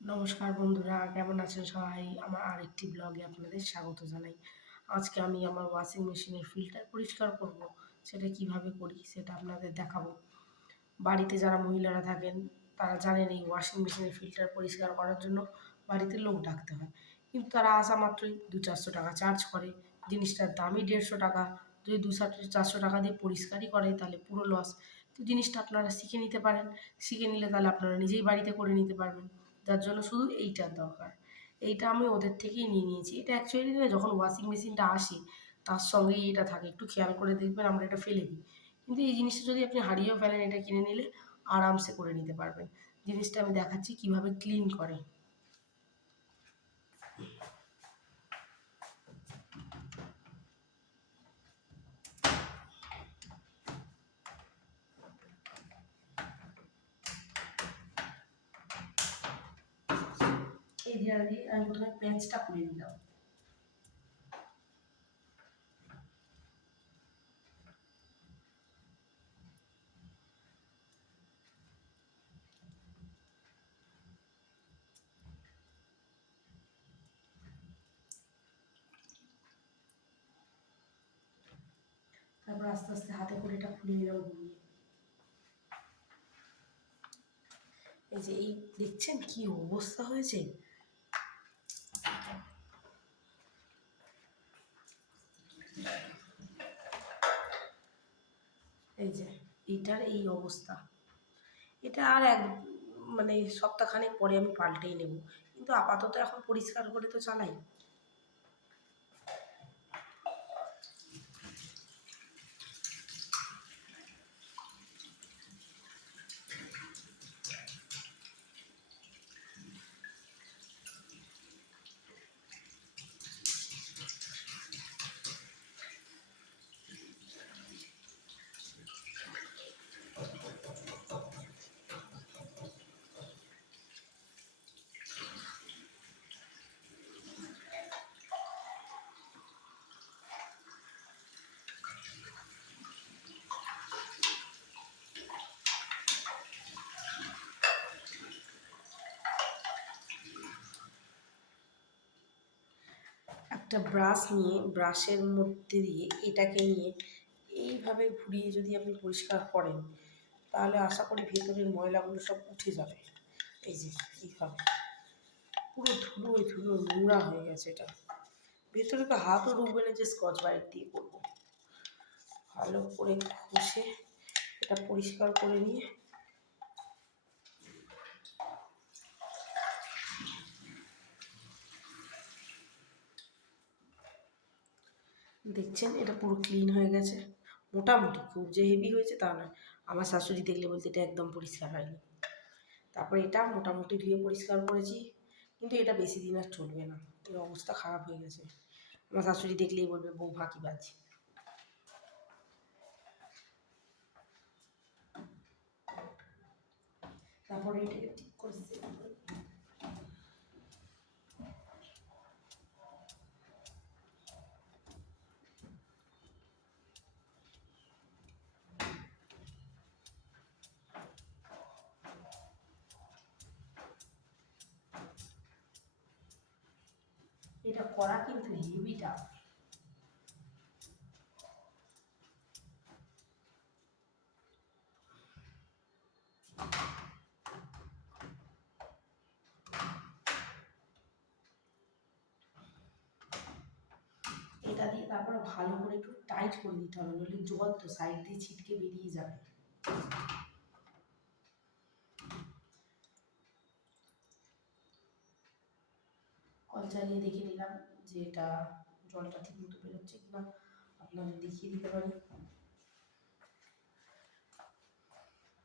নমস্কার বন্ধুরা, কেমন আছেন সবাই? আমার আরেকটি ব্লগে আপনাদের স্বাগত জানাই। আজকে আমি আমার ওয়াশিং মেশিনের ফিল্টার পরিষ্কার করব। সেটা কিভাবে করি সেটা আপনাদের দেখাবো। বাড়িতে যারা মহিলারা থাকেন তারা জানেন এই ওয়াশিং মেশিনের ফিল্টার পরিষ্কার করার জন্য বাড়িতে লোক ডাকতে হয়। কিন্তু তারা আসা মাত্রই 200-400 টাকা চার্জ করে। জিনিসটার দামই 150 টাকা। যদি 200-400 টাকা দিয়ে পরিষ্কারই করে তাহলে পুরো লস। তো জিনিসটা আপনারা শিখে নিতে পারেন। শিখে নিলে তাহলে আপনারা নিজেই বাড়িতে করে নিতে পারবেন। যার জন্য শুধু এইটার দরকার। এইটা আমি ওদের থেকেই নিয়ে নিয়েছি। এটা অ্যাকচুয়ালি না, যখন ওয়াশিং মেশিনটা আসে তার সঙ্গেই এটা থাকে। একটু খেয়াল করে দেখবেন, আমরা এটা ফেলে দিই। কিন্তু এই জিনিসটা যদি আপনি হারিয়েও ফেলেন, এটা কিনে নিলে আরামসে করে নিতে পারবেন। জিনিসটা আমি দেখাচ্ছি কিভাবে ক্লিন করে। এই দিয়ে আমি প্রথমে পেঁচটা খুলে নিলাম। তারপর আস্তে আস্তে হাতে করে এটা খুলে নিলাম ঘুরিয়ে। এই যে এই দেখছেন কি অবস্থা হয়েছে। এই যে এইটার এই অবস্থা। এটা আর সপ্তাহখানেক পরে আমি পাল্টেই নেব। কিন্তু আপাতত এখন পরিষ্কার করে তো চালাই। একটা ব্রাশ নিয়ে ব্রাশের মধ্যে দিয়ে এটাকে নিয়ে এইভাবে ঘুরিয়ে যদি আপনি পরিষ্কার করেন তাহলে আশা করি ভেতরের ময়লাগুলো সব উঠে যাবে। এই যে এইভাবে পুরো ধুলোয় ধুলো নোংরা হয়ে গেছে এটা। ভেতরে তো হাতও ঢুকবে না যে স্কচ ব্রাইট দিয়ে করবো। ভালো করে ঘষে এটা পরিষ্কার করে নিয়ে দেখছেন এটা পুরো ক্লিন হয়ে গেছে। মোটামুটি, খুব যে হেভি হয়েছে তা নয়। আমার শাশুড়ি দেখলে বলতে এটা একদম পরিষ্কার হয়নি। তারপরে এটা মোটামুটি ধুয়ে পরিষ্কার করেছি। কিন্তু এটা বেশি দিন আর চলবে না, এর অবস্থা খারাপ হয়ে গেছে। আমার শাশুড়ি দেখলেই বলবে বউ ফাঁকিবাজ। তারপরে এটাকে ঠিক করছে। এটা করা কিন্তু হেভি টাফ। এটা দিয়ে তারপরে ভালো করে একটু টাইট করে দিতে হবে, নইলে জল তো সাইড দিয়ে ছিটকে বেরিয়ে যাবে। কল চালিয়ে দেখে নিলাম যে এটা জলটা ঠিক মতো বেরোচ্ছে কিনা, আপনাদের দেখিয়ে দিতে পারি।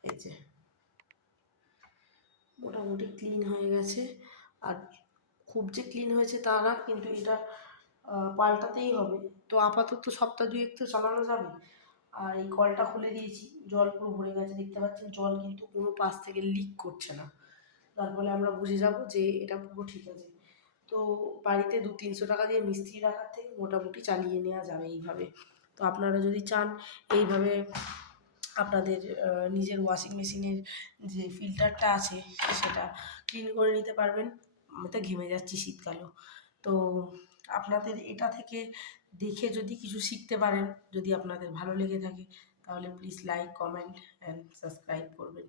এই যে মোটামুটি ক্লিন হয়ে গেছে। আর খুব যে ক্লিন হয়েছে তা না, কিন্তু এটা পাল্টাতেই হবে। তো আপাতত সপ্তাহ দুয়েক তো চালানো যাবে। আর এই কলটা খুলে দিয়েছি, জল পুরো ভরে গেছে, দেখতে পাচ্ছেন জল কিন্তু কোনো পাশ থেকে লিক করছে না। তার ফলে আমরা বুঝে যাব যে এটা পুরো ঠিক আছে। তো বাড়িতে 200-300 টাকা দিয়ে মিস্ত্রি রাখার থেকে মোটামুটি চালিয়ে নেওয়া যাবে এইভাবে। তো আপনারা যদি চান এইভাবে আপনাদের নিজের ওয়াশিং মেশিনের যে ফিল্টারটা আছে সেটা ক্লিন করে নিতে পারবেন। আমি তো ঘেমে যাচ্ছি শীতকালেও। তো আপনাদের এটা থেকে দেখে যদি কিছু শিখতে পারেন, যদি আপনাদের ভালো লেগে থাকে, তাহলে please like, comment and subscribe করবেন।